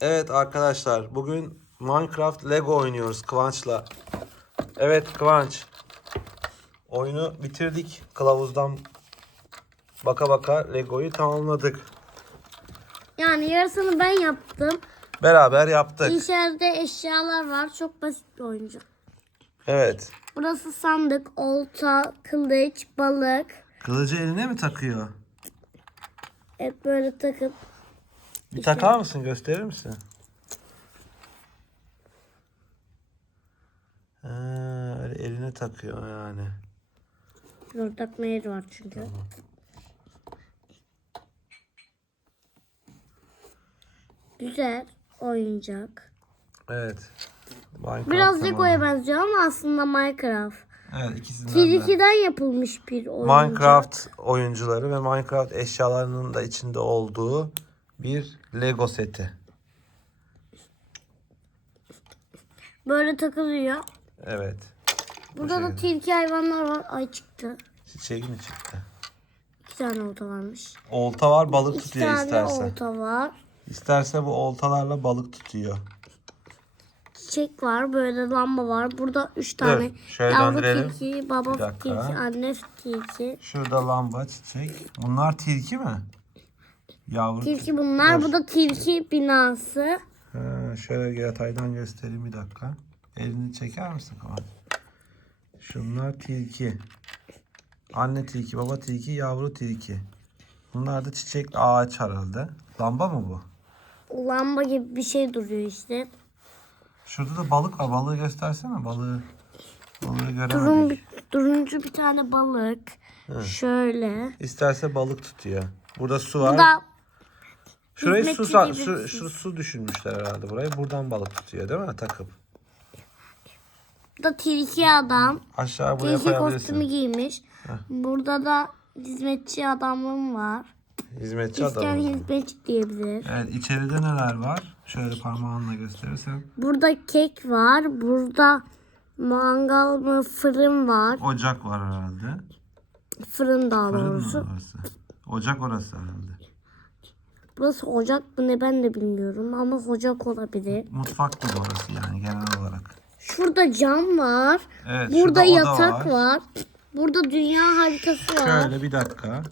Evet arkadaşlar bugün Minecraft Lego oynuyoruz Kıvanç'la. Evet Kıvanç. Oyunu bitirdik. Kılavuzdan baka baka Lego'yu tamamladık. Yani yarısını ben yaptım. Beraber yaptık. İçeride eşyalar var. Çok basit bir oyuncak. Evet. Burası sandık, olta, kılıç, balık. Kılıcı eline mi takıyor? Hep böyle takıp Bir takar mısın? Gösterir misin? Ha, öyle eline takıyor yani. Dur takma yeri var çünkü. Güzel oyuncak. Evet. Minecraft Biraz tamam. Lego'ya benziyor ama aslında Minecraft. Evet ikisinden de. T2'den yapılmış bir oyuncak. Minecraft oyuncuları ve Minecraft eşyalarının da içinde olduğu bir Lego seti. Böyle takılıyor. Evet. Burada da tilki hayvanlar var. Ay çıktı. Çiçeği mi çıktı? İki tane olta varmış. Olta var balık İki tutuyor tane isterse. olta var. İsterse bu oltalarla balık tutuyor. Çiçek var. Böyle lamba var. Burada üç tane. şöyle Yavru döndürelim. tilki, Bir baba dakika. tilki, anne tilki. Şurada lamba, çiçek. Bunlar tilki mi? Yavru Tilki bunlar. Bu da tilki binası. Ha, şöyle yataydan göstereyim bir dakika. Elini çeker misin Kıvanç? Şunlar tilki. Anne tilki, baba tilki, yavru tilki. Bunlar da çiçek ağaç herhalde. Lamba mı bu? Lamba gibi bir şey duruyor işte. Şurada da balık var. Balığı göstersene. Balığı. Balığı Durun, göremedik. duruncu bir tane balık. Şöyle. İsterse balık tutuyor. Burada su var. Bu da Şurayı su, hizmetçi sa- gibi su, şu su düşünmüşler herhalde burayı. Buradan balık tutuyor değil mi? Takıp. bu da tilki adam. Aşağı buraya Tilki kostümü koyabilirsin. giymiş. Burada da hizmetçi adamım var. Hizmetçi İsteyen adam. hizmetçi diyebilir. Evet içeride neler var? Şöyle parmağınla gösterirsen. Burada kek var. Burada mangal mı fırın var. Ocak var herhalde. Fırın daha Fırın mı doğrusu. orası? Ocak orası herhalde. Burası ocak mı ne ben de bilmiyorum ama ocak olabilir. Mutfak gibi orası yani genel olarak. Şurada cam var. Evet Burada yatak var. var. Burada dünya haritası var. Şöyle bir dakika.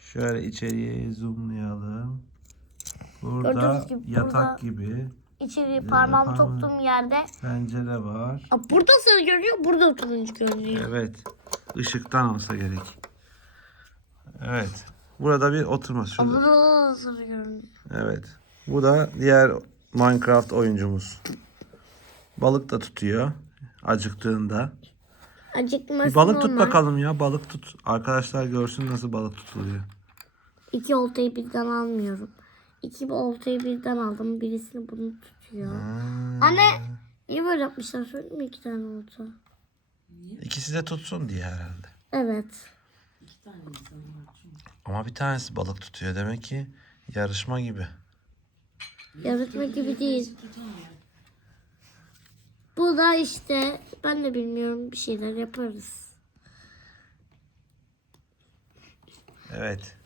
Şöyle içeriye zoomlayalım. Burada Gördüğünüz gibi yatak burada- gibi İçeri parmağımı parmağı- soktuğum yerde. pencere var. Aa, burada sarı görünüyor, burada turuncu görünüyor. Evet. Işıktan olsa gerek. Evet. Burada bir oturma. Şurada. burada da görünüyor. Evet. Bu da diğer Minecraft oyuncumuz. Balık da tutuyor. Acıktığında. Acıkması Bir balık tut normal. bakalım ya. Balık tut. Arkadaşlar görsün nasıl balık tutuluyor. İki oltayı birden almıyorum. İki oltayı birden aldım. Birisini bunu tutuyor. Anne niye böyle yapmışlar? Söyleyeyim mi iki tane olta? İkisi de tutsun diye herhalde. Evet. Ama bir tanesi balık tutuyor. Demek ki yarışma gibi. Yarışma gibi değil. Bu da işte ben de bilmiyorum bir şeyler yaparız. Evet.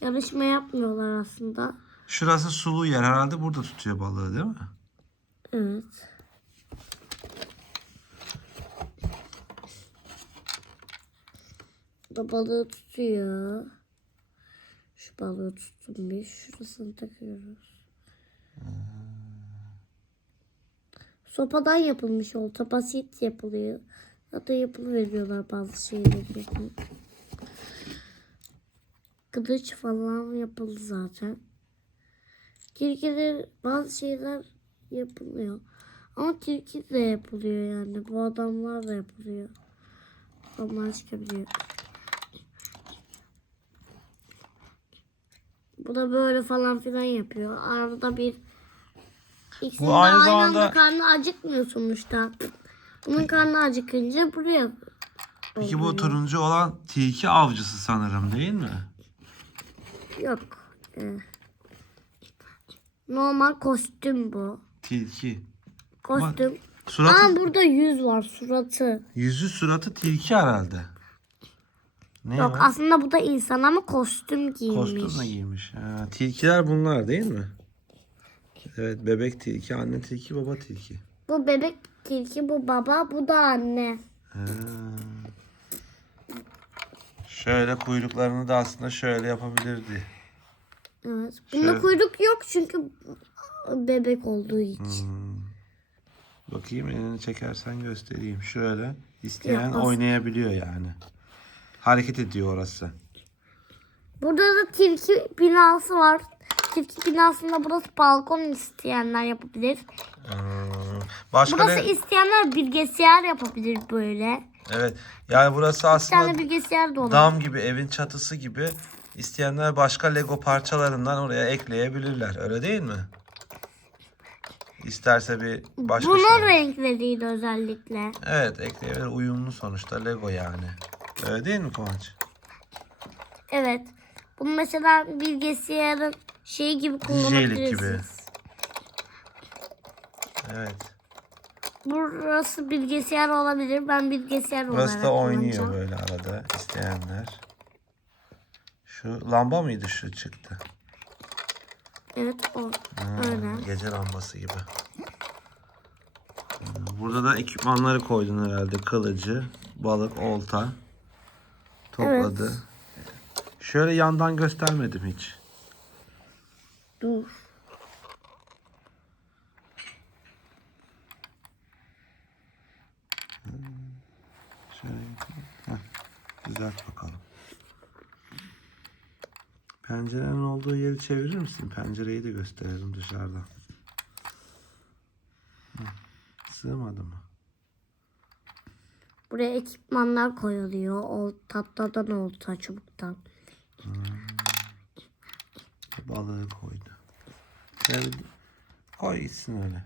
Yarışma yapmıyorlar aslında. Şurası sulu yer. Herhalde burada tutuyor balığı değil mi? Evet. Da balığı tutuyor. Şu balığı tuttum bir. Şurasını takıyoruz. Sopadan yapılmış olta. Basit yapılıyor. Ya da yapılıveriyorlar bazı şeyleri. Kılıç falan yapıldı zaten. Tilkiler bazı şeyler yapılıyor. Ama tilki de yapılıyor yani. Bu adamlar da yapılıyor. Adamlar çıkabiliyor. Bu da böyle falan filan yapıyor. Arada bir İkisinin Bu aynı aynı zamanda- anda karnı acıkmıyor sonuçta. Bunun karnı acıkınca buraya Peki bu turuncu olan tilki avcısı sanırım değil mi? yok. Ee, normal kostüm bu. Tilki. Kostüm. Suratı, Aa burada yüz var suratı. yüzü suratı tilki herhalde. Ne Yok var? aslında bu da insan ama kostüm giymiş. Kostüm giymiş. Ha, tilkiler bunlar değil mi? Evet bebek tilki, anne tilki, baba tilki. Bu bebek tilki, bu baba, bu da anne. Ha. Şöyle kuyruklarını da aslında şöyle yapabilirdi. Evet. Bunda Şöyle- kuyruk yok çünkü bebek olduğu için. Hmm. Bakayım elini çekersen göstereyim. Şöyle isteyen as- oynayabiliyor yani. Hareket ediyor orası. Burada da tilki binası var. Tilki binasında burası balkon isteyenler yapabilir. Hmm. Başka Burası ne? isteyenler bilgisayar yapabilir böyle. Evet. Yani burası Bir tane aslında bilgisayar da olur. dam gibi, evin çatısı gibi. İsteyenler başka Lego parçalarından oraya ekleyebilirler. Öyle değil mi? İsterse bir başka Bunun şey. renkleriydi özellikle. Evet ekleyebilir. Uyumlu sonuçta Lego yani. Öyle değil mi Kıvanç? Evet. Bunu mesela bilgisayarın şeyi gibi gibi. kullanabilirsiniz. Evet. Burası bilgisayar olabilir. Ben bilgisayar olarak Burası da oynuyor kullanacağım. böyle arada isteyenler. Şu lamba mıydı şu çıktı? Evet o. Ha, Öyle. Gece lambası gibi. Burada da ekipmanları koydun herhalde. Kılıcı, balık, olta. Topladı. Şöyle yandan göstermedim hiç. Dur. Şöyle Heh, düzelt bakalım. Pencerenin olduğu yeri çevirir misin? Pencereyi de gösterelim dışarıdan. Heh, Sığmadı mı? Buraya ekipmanlar koyuluyor. O tatlıdan olta çubuktan. Balığı koydu. Koy gitsin öyle.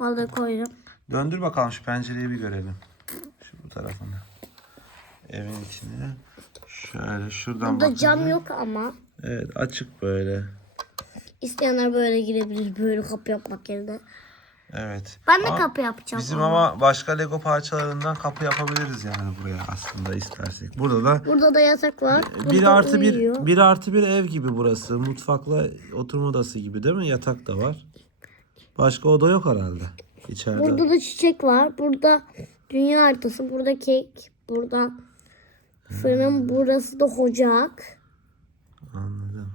Balığı koydum. Döndür bakalım şu pencereyi bir görelim. Şu bu tarafını. Evin içine. Şöyle şuradan Burada bakınca- cam yok ama. Evet açık böyle. İsteyenler böyle girebilir. Böyle kapı yapmak yerine. Evet. Ben de Ama kapı yapacağım. Bizim ama başka Lego parçalarından kapı yapabiliriz yani buraya aslında istersek. Burada da Burada da yatak var. bir Burada artı bir, uyuyor. bir artı bir ev gibi burası. Mutfakla oturma odası gibi değil mi? Yatak da var. Başka oda yok herhalde. İçeride. Burada da çiçek var. Burada dünya haritası. Burada kek. Burada fırın. Burası da ocak. Anladım.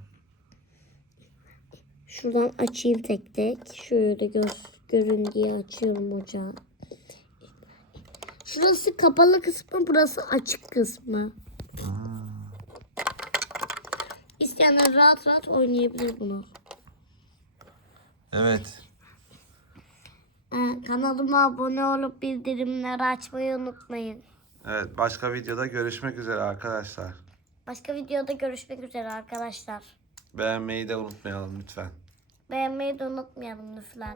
Şuradan açayım tek tek. Şöyle göz, görün diye açıyorum ocağı. Şurası kapalı kısmı, burası açık kısmı. İsteyenler rahat rahat oynayabilir bunu. Evet. Ee, kanalıma abone olup bildirimleri açmayı unutmayın. Evet başka videoda görüşmek üzere arkadaşlar. Başka videoda görüşmek üzere arkadaşlar. Beğenmeyi de unutmayalım lütfen. Beğenmeyi de unutmayalım lütfen.